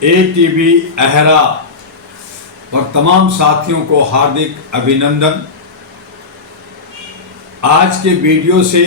ATV अहरा और तमाम साथियों को हार्दिक अभिनंदन। आज के वीडियो से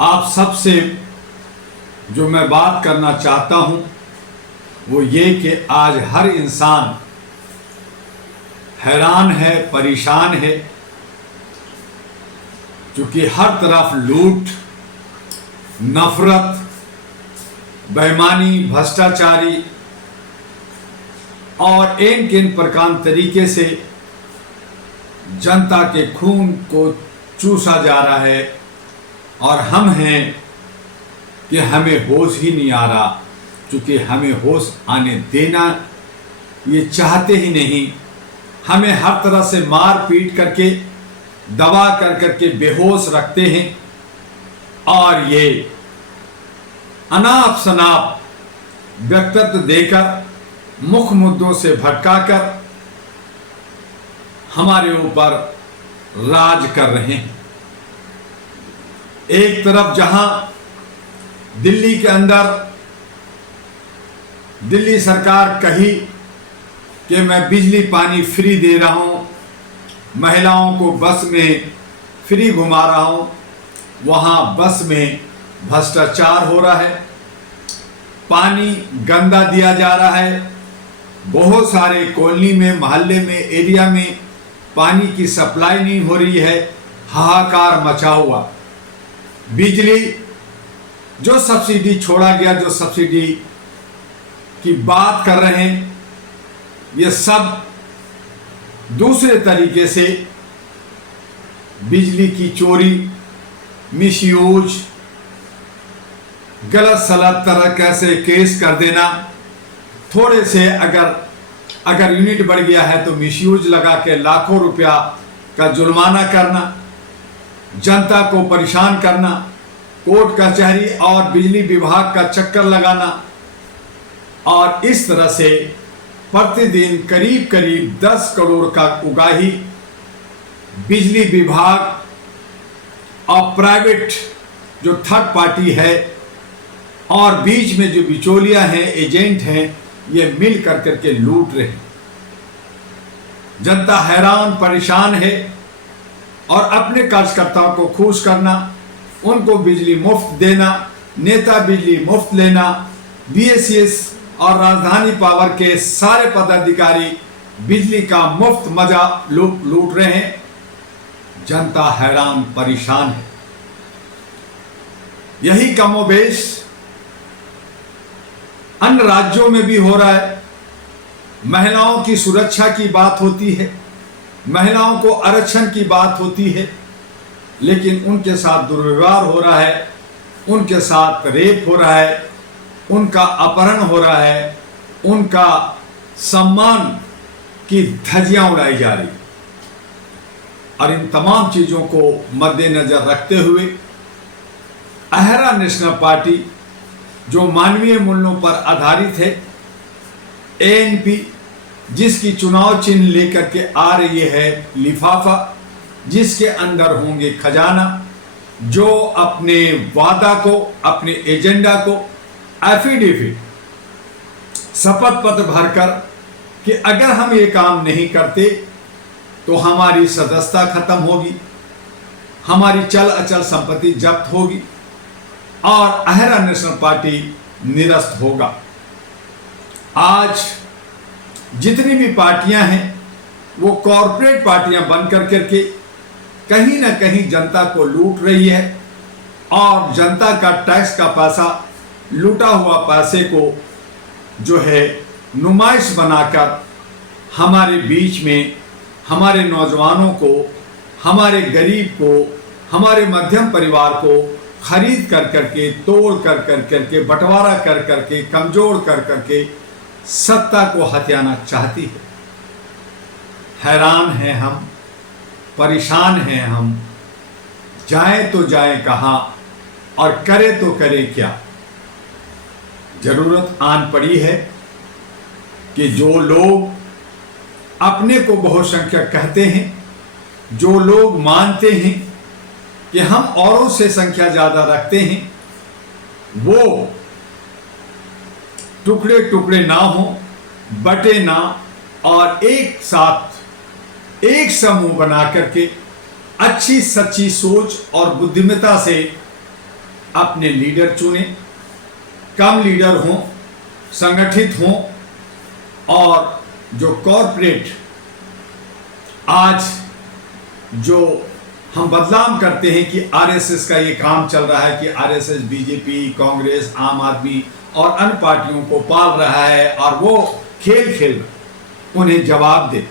आप सबसे जो मैं बात करना चाहता हूं वो ये कि आज हर इंसान हैरान है, परेशान है, क्योंकि हर तरफ लूट, नफरत, बेईमानी, भ्रष्टाचारी और इन किन प्रकार तरीके से जनता के खून को चूसा जा रहा है और हम हैं कि हमें होश ही नहीं आ रहा, क्योंकि हमें होश आने देना ये चाहते ही नहीं। हमें हर तरह से मार पीट करके, दबा कर करके बेहोश रखते हैं और ये अनाप शनाप वक्तव्य देकर, मुख्य मुद्दों से भटकाकर हमारे ऊपर राज कर रहे हैं। एक तरफ जहां दिल्ली के अंदर दिल्ली सरकार कही कि मैं बिजली पानी फ्री दे रहा हूं, महिलाओं को बस में फ्री घुमा रहा हूं, वहां बस में भ्रष्टाचार हो रहा है, पानी गंदा दिया जा रहा है, बहुत सारे कॉलोनी में, मोहल्ले में, एरिया में पानी की सप्लाई नहीं हो रही है, हाहाकार मचा हुआ। बिजली जो सब्सिडी छोड़ा गया, जो सब्सिडी की बात कर रहे हैं, ये सब दूसरे तरीके से बिजली की चोरी, मिसयूज, गलत सलत तरह से केस कर देना, थोड़े से अगर यूनिट बढ़ गया है तो मिसयूज लगा के लाखों रुपया का जुर्माना करना, जनता को परेशान करना, कोर्ट कचहरी और बिजली विभाग का चक्कर लगाना, और इस तरह से प्रतिदिन करीब करीब 10 करोड़ का उगाही बिजली विभाग और प्राइवेट जो थर्ड पार्टी है और बीच में जो बिचौलिया हैं, एजेंट हैं, ये मिल कर करके लूट रहे हैं। जनता हैरान परेशान है और अपने कार्यकर्ताओं को खुश करना, उनको बिजली मुफ्त देना, नेता बिजली मुफ्त लेना, BSES और राजधानी पावर के सारे पदाधिकारी बिजली का मुफ्त मजा लूट रहे हैं। जनता हैरान परेशान है। यही कमोबेश अन्य राज्यों में भी हो रहा है। महिलाओं की सुरक्षा की बात होती है, महिलाओं को आरक्षण की बात होती है, लेकिन उनके साथ दुर्व्यवहार हो रहा है, उनके साथ रेप हो रहा है, उनका अपहरण हो रहा है, उनका सम्मान की धज्जियां उड़ाई जा रही। और इन तमाम चीजों को मद्देनजर रखते हुए अहरा नेशनल पार्टी जो मानवीय मूल्यों पर आधारित है, ANP, जिसकी चुनाव चिन्ह लेकर के आ रही है लिफाफा, जिसके अंदर होंगे खजाना, जो अपने वादा को, अपने एजेंडा को एफिडेविट, शपथ पत्र भरकर कि अगर हम ये काम नहीं करते तो हमारी सदस्यता खत्म होगी, हमारी चल अचल संपत्ति जब्त होगी और अहरा नेशनल पार्टी निरस्त होगा। आज जितनी भी पार्टियां हैं वो कॉरपोरेट पार्टियां बन कर करके कहीं ना कहीं जनता को लूट रही है और जनता का टैक्स का पैसा, लूटा हुआ पैसे को जो है नुमाइश बनाकर हमारे बीच में, हमारे नौजवानों को, हमारे गरीब को, हमारे मध्यम परिवार को खरीद कर करके, तोड़ कर करके, बंटवारा कर करके, कमजोर कर करके सत्ता को हथियाना चाहती है। हैरान हैं हम, परेशान हैं हम, जाए तो जाए कहां और करे तो करे क्या। जरूरत आन पड़ी है कि जो लोग अपने को बहुसंख्यक कहते हैं, जो लोग मानते हैं कि हम औरों से संख्या ज्यादा रखते हैं, वो टुकड़े टुकड़े ना हो, बटे ना, और एक साथ एक समूह बना करके अच्छी सच्ची सोच और बुद्धिमत्ता से अपने लीडर चुने, कम लीडर हों, संगठित हों, और जो कॉरपोरेट आज जो हम बदनाम करते हैं कि आरएसएस का ये काम चल रहा है कि आरएसएस बीजेपी, कांग्रेस, आम आदमी और अन्य पार्टियों को पाल रहा है और वो खेल खेल उन्हें जवाब दे।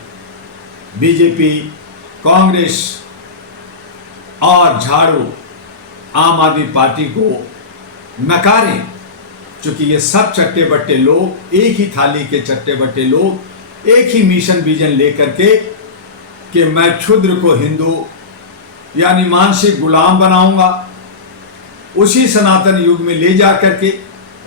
बीजेपी, कांग्रेस और झाड़ू आम आदमी पार्टी को नकारें, क्योंकि ये सब चट्टे बट्टे लोग, एक ही थाली के चट्टे बट्टे लोग, एक ही मिशन विजन लेकर के कि मैं क्षुद्र को हिंदू यानी मानसिक गुलाम बनाऊंगा, उसी सनातन युग में ले जा करके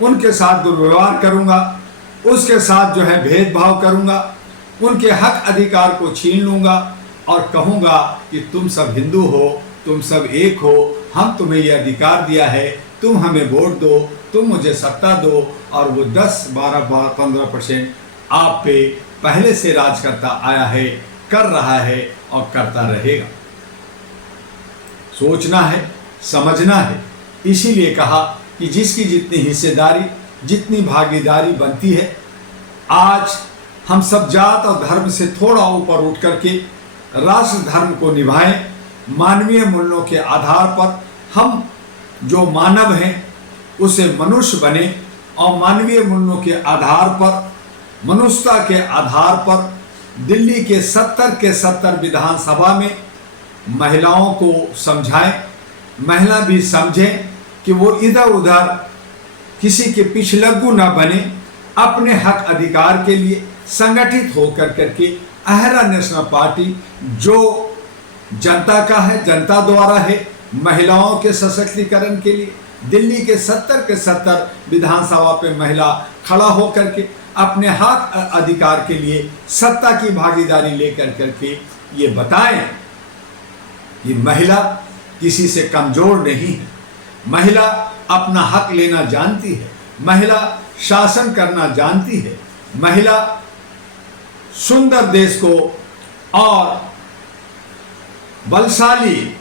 उनके साथ दुर्व्यवहार करूंगा, उसके साथ जो है भेदभाव करूंगा, उनके हक अधिकार को छीन लूंगा और कहूंगा कि तुम सब हिंदू हो, तुम सब एक हो, हम तुम्हें यह अधिकार दिया है, तुम हमें वोट दो, तुम मुझे सत्ता दो, और वो 10, 12, 15% आप पे पहले से राज करता आया है, कर रहा है और करता रहेगा। सोचना है, समझना है। इसीलिए कहा कि जिसकी जितनी हिस्सेदारी, जितनी भागीदारी बनती है, आज हम सब जात और धर्म से थोड़ा ऊपर उठ करके राष्ट्र धर्म को निभाएं, मानवीय मूल्यों के आधार पर हम जो मानव हैं उसे मनुष्य बने, और मानवीय मूल्यों के आधार पर, मनुष्यता के आधार पर दिल्ली के 70 के 70 विधानसभा में महिलाओं को समझाएं, महिला भी समझें कि वो इधर उधर किसी के पिछलग्गू ना बने, अपने हक अधिकार के लिए संगठित होकर करके अहरा नेशनल पार्टी जो जनता का है, जनता द्वारा है, महिलाओं के सशक्तिकरण के लिए दिल्ली के 70 के 70 विधानसभा पे महिला खड़ा होकर के अपने हक अधिकार के लिए सत्ता की भागीदारी लेकर करके ये बताएं कि महिला किसी से कमजोर नहीं है, महिला अपना हक लेना जानती है, महिला शासन करना जानती है, महिला सुंदर देश को और बलशाली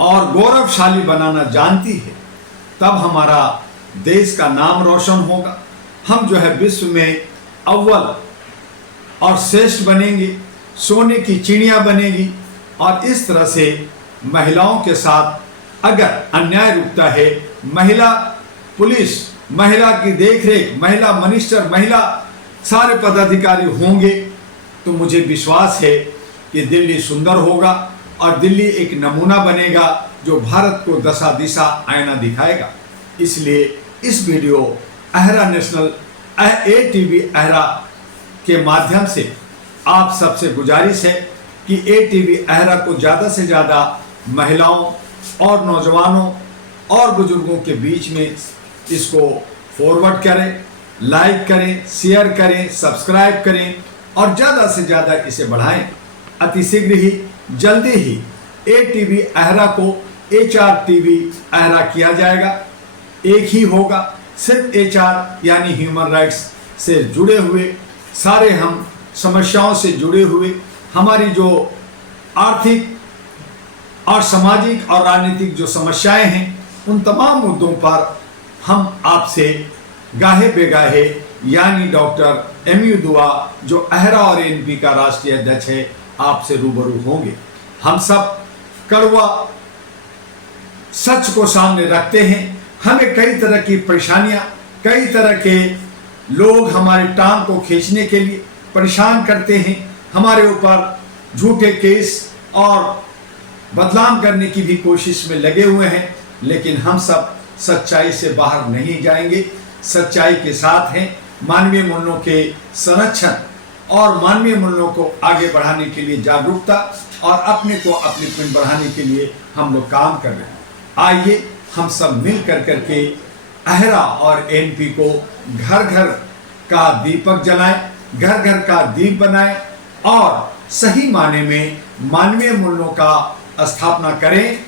और गौरवशाली बनाना जानती है। तब हमारा देश का नाम रोशन होगा, हम जो है विश्व में अव्वल और श्रेष्ठ बनेंगे, सोने की चिड़िया बनेगी। और इस तरह से महिलाओं के साथ अगर अन्याय रुकता है, महिला पुलिस, महिला की देखरेख, महिला मिनिस्टर, महिला सारे पदाधिकारी होंगे, तो मुझे विश्वास है कि दिल्ली सुंदर होगा और दिल्ली एक नमूना बनेगा जो भारत को दशा दिशा आईना दिखाएगा। इसलिए इस वीडियो अहरा नेशनल ATV अहरा के माध्यम से आप सबसे गुजारिश है कि ATV अहरा को ज़्यादा से ज़्यादा महिलाओं और नौजवानों और बुजुर्गों के बीच में इसको फॉरवर्ड करें, लाइक करें, शेयर करें, सब्सक्राइब करें और ज़्यादा से ज़्यादा इसे बढ़ाएं। अतिशीघ्र ही, जल्दी ही ATV अहरा को HRTV अहरा किया जाएगा। एक ही होगा, सिर्फ HR यानी ह्यूमन राइट्स से जुड़े हुए, सारे हम समस्याओं से जुड़े हुए, हमारी जो आर्थिक और सामाजिक और राजनीतिक जो समस्याएं हैं, उन तमाम मुद्दों पर हम आपसे गाहे बेगाहे यानी डॉक्टर MU दुआ जो अहरा और ANP का राष्ट्रीय अध्यक्ष है, आपसे रूबरू होंगे। हम सब कड़वा सच को सामने रखते हैं। हमें कई तरह की परेशानियां, कई तरह के लोग हमारे टांग को खींचने के लिए परेशान करते हैं, हमारे ऊपर झूठे केस और बदनाम करने की भी कोशिश में लगे हुए हैं, लेकिन हम सब सच्चाई से बाहर नहीं जाएंगे, सच्चाई के साथ हैं। मानवीय मूल्यों के संरक्षण और मानवीय मूल्यों को आगे बढ़ाने के लिए जागरूकता और अपने को अपनी पिंड बढ़ाने के लिए हम लोग काम कर रहे हैं। आइए हम सब मिल कर करके अहरा और ANP को घर घर का दीपक जलाएं, घर घर का दीप बनाएं और सही माने में मानवीय मूल्यों का स्थापना करें।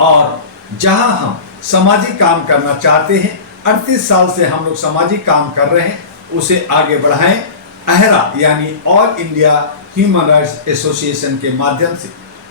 और जहां हम सामाजिक काम करना चाहते हैं, 38 साल से हम लोग सामाजिक काम कर रहे हैं, उसे आगे बढ़ाएं। अहरा यानी all India human rights association के माध्यम से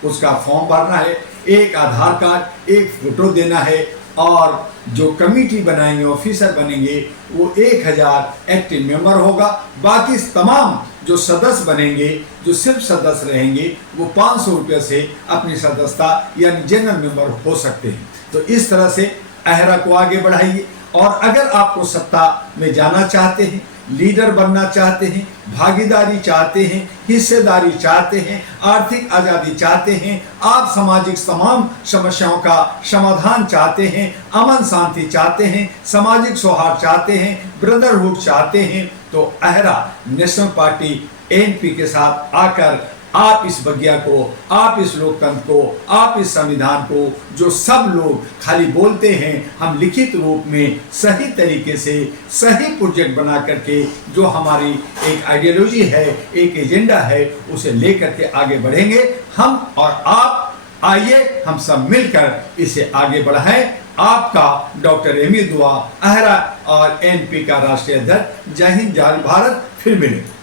उसका फॉर्म भरना है, एक आधार कार्ड, एक फोटो देना है, और जो कमेटी बनाएंगे, ऑफिसर बनेंगे, वो 1000 एक्टिव मेंबर होगा। बाकी तमाम जो सदस्य बनेंगे, जो सिर्फ सदस्य रहेंगे, वो 500 रुपये से अपनी सदस्यता यानी जनरल मेंबर हो सकते हैं। तो इस तरह से अहरा को आगे बढ़ाइए। और अगर आपको सत्ता में जाना चाहते हैं, लीडर बनना चाहते हैं, भागीदारी चाहते हैं, हिस्सेदारी चाहते हैं, आर्थिक आज़ादी चाहते हैं, आप सामाजिक तमाम समस्याओं का समाधान चाहते हैं, अमन शांति चाहते हैं, सामाजिक सौहार्द चाहते हैं, ब्रदरहुड चाहते हैं, तो अहरा नेशनल पार्टी एनपी के साथ आकर आप इस बगिया को, आप इस लोकतंत्र को, आप इस संविधान को, जो सब लोग खाली बोलते हैं, हम लिखित रूप में सही तरीके से सही प्रोजेक्ट बना करके, जो हमारी एक आइडियोलॉजी है, एक एजेंडा है, उसे लेकर के आगे बढ़ेंगे। हम और आप, आइए हम सब मिलकर इसे आगे बढ़ाएं। आपका डॉक्टर एमी दुआ, अहरा और एनपी का राष्ट्रीय अध्यक्ष। जय हिंद, जय भारत। फिर मिलेंगे।